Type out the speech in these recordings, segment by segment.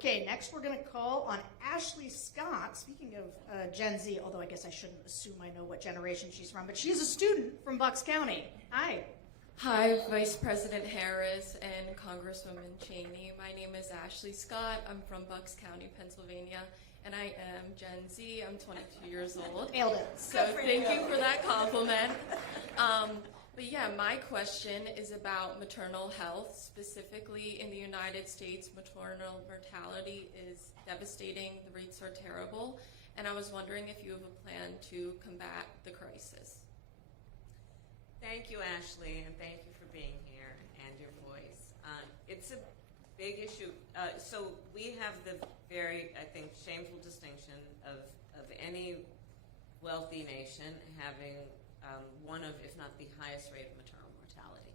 Okay, next we're going to call on Ashley Scott. Speaking of Gen Z, although I guess I shouldn't assume I know what generation she's from, but she's a student from Bucks County. Hi. Hi, Vice President Harris and Congresswoman Cheney. My name is Ashley Scott. I'm from Bucks County, Pennsylvania, and I am Gen Z. I'm 22 years old. Nailed it. So thank you for that compliment. But yeah, my question is about maternal health. Specifically in the United States, maternal mortality is devastating. The rates are terrible. And I was wondering if you have a plan to combat the crisis. Thank you, Ashley, and thank you for being here and your voice. It's a big issue. So we have the very, I think, shameful distinction of any wealthy nation having one of, if not the highest rate of maternal mortality.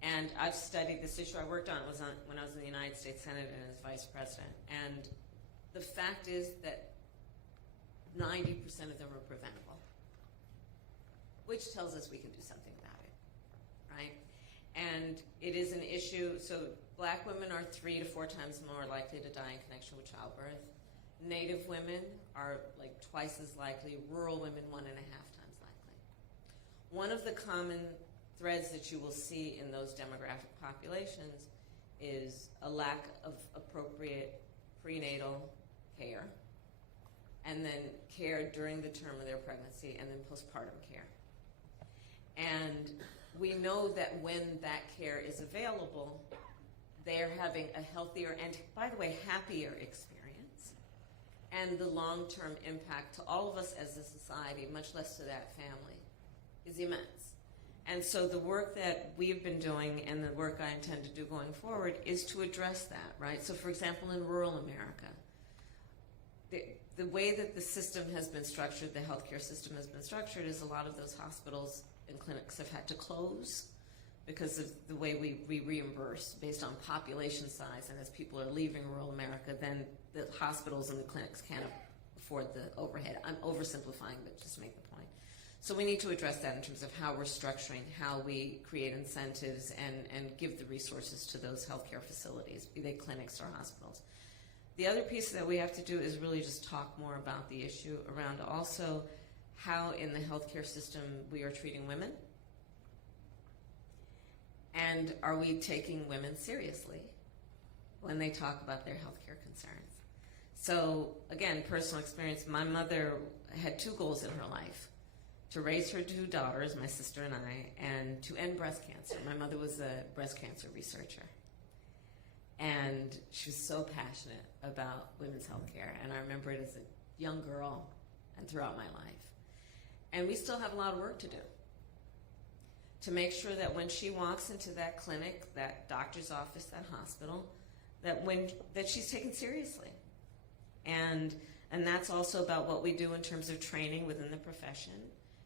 And I've studied this issue. I worked on it when I was in the United States Senate and as vice president. And the fact is that 90% of them are preventable, which tells us we can do something about it, right? And it is an issue. So black women are 3 to 4 times more likely to die in connection with childbirth. Native women are like twice as likely. Rural women, 1.5 times likely. One of the common threads that you will see in those demographic populations is a lack of appropriate prenatal care, and then care during the term of their pregnancy, and then postpartum care. And we know that when that care is available, they're having a healthier and, by the way, happier experience. And the long-term impact to all of us as a society, much less to that family, is immense. And so the work that we've been doing and the work I intend to do going forward is to address that, right? So for example, in rural America, the way that the system has been structured, the healthcare system has been structured, is a lot of those hospitals and clinics have had to close because of the way we reimburse based on population size. And as people are leaving rural America, then the hospitals and the clinics can't afford the overhead. I'm oversimplifying, but just to make the point. So we need to address that in terms of how we're structuring, how we create incentives and give the resources to those healthcare facilities, be they clinics or hospitals. The other piece that we have to do is really just talk more about the issue around also how in the healthcare system we are treating women. And are we taking women seriously when they talk about their healthcare concerns? So again, personal experience, my mother had 2 goals in her life: to raise her 2 daughters, my sister and I, and to end breast cancer. My mother was a breast cancer researcher. And she was so passionate about women's health care. And I remember it as a young girl and throughout my life. And we still have a lot of work to do to make sure that when she walks into that clinic, that doctor's office, that hospital, that she's taken seriously. And that's also about what we do in terms of training within the profession.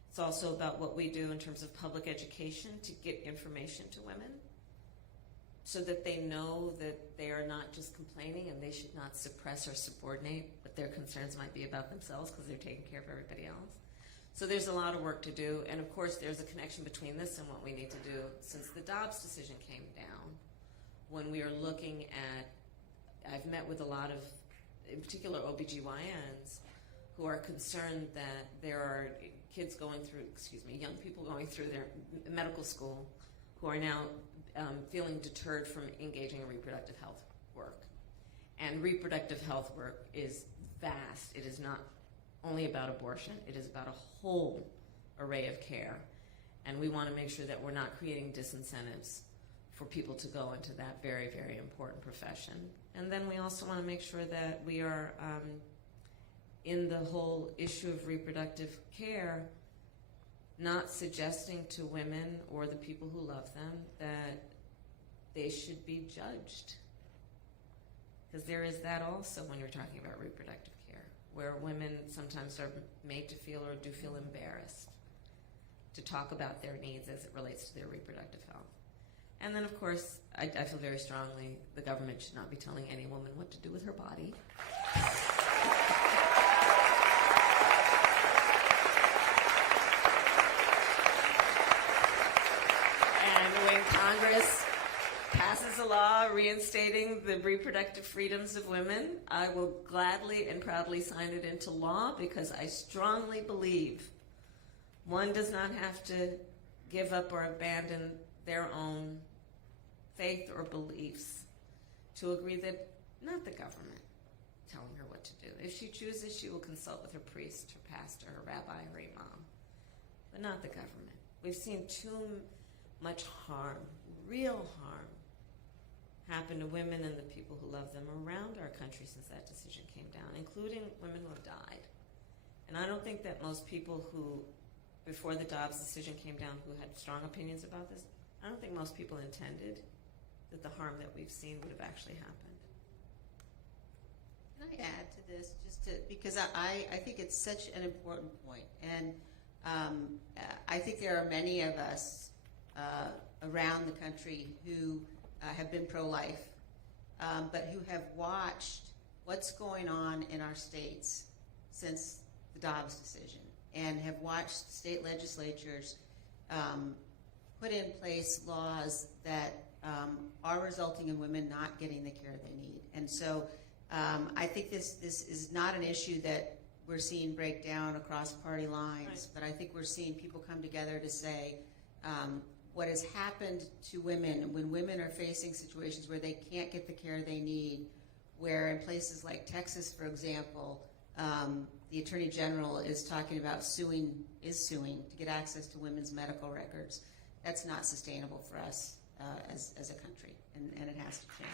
It's also about what we do in terms of public education to get information to women so that they know that they are not just complaining and they should not suppress or subordinate what their concerns might be about themselves because they're taking care of everybody else. So there's a lot of work to do, and of course there's a connection between this and what we need to do since the Dobbs decision came down. When we are looking at, I've met with a lot of, in particular OBGYNs, who are concerned that there are kids going through, young people going through their medical school who are now feeling deterred from engaging in reproductive health work. And reproductive health work is vast. It is not only about abortion. It is about a whole array of care. And we want to make sure that we're not creating disincentives for people to go into that very, very important profession. And then we also want to make sure that we are in the whole issue of reproductive care, not suggesting to women or the people who love them that they should be judged. Because there is that also when you're talking about reproductive care, where women sometimes are made to feel or do feel embarrassed to talk about their needs as it relates to their reproductive health. And then, of course, I feel very strongly the government should not be telling any woman what to do with her body. And when Congress passes passes a law reinstating the reproductive freedoms of women, I will gladly and proudly sign it into law because I strongly believe one does not have to give up or abandon their own faith or beliefs to agree that not the government telling her what to do. If she chooses, she will consult with her priest, her pastor, her rabbi, her imam, but not the government. We've seen too much harm, real harm, happen to women and the people who love them around our country since that decision came down, including women who have died. And I don't think that most people who, before the Dobbs decision came down, who had strong opinions about this, I don't think most people intended that the harm that we've seen would have actually happened. Can I add to this, because I think it's such an important point, and I think there are many of us around the country who have been pro-life, but who have watched what's going on in our states since the Dobbs decision, and have watched state legislatures put in place laws that are resulting in women not getting the care they need. And so I think this is not an issue that we're seeing break down across party lines, but I think we're seeing people come together to say what has happened to women when women are facing situations where they can't get the care they need, where in places like Texas, for example, the Attorney General is talking about suing to get access to women's medical records. That's not sustainable for us as a country, and it has to change.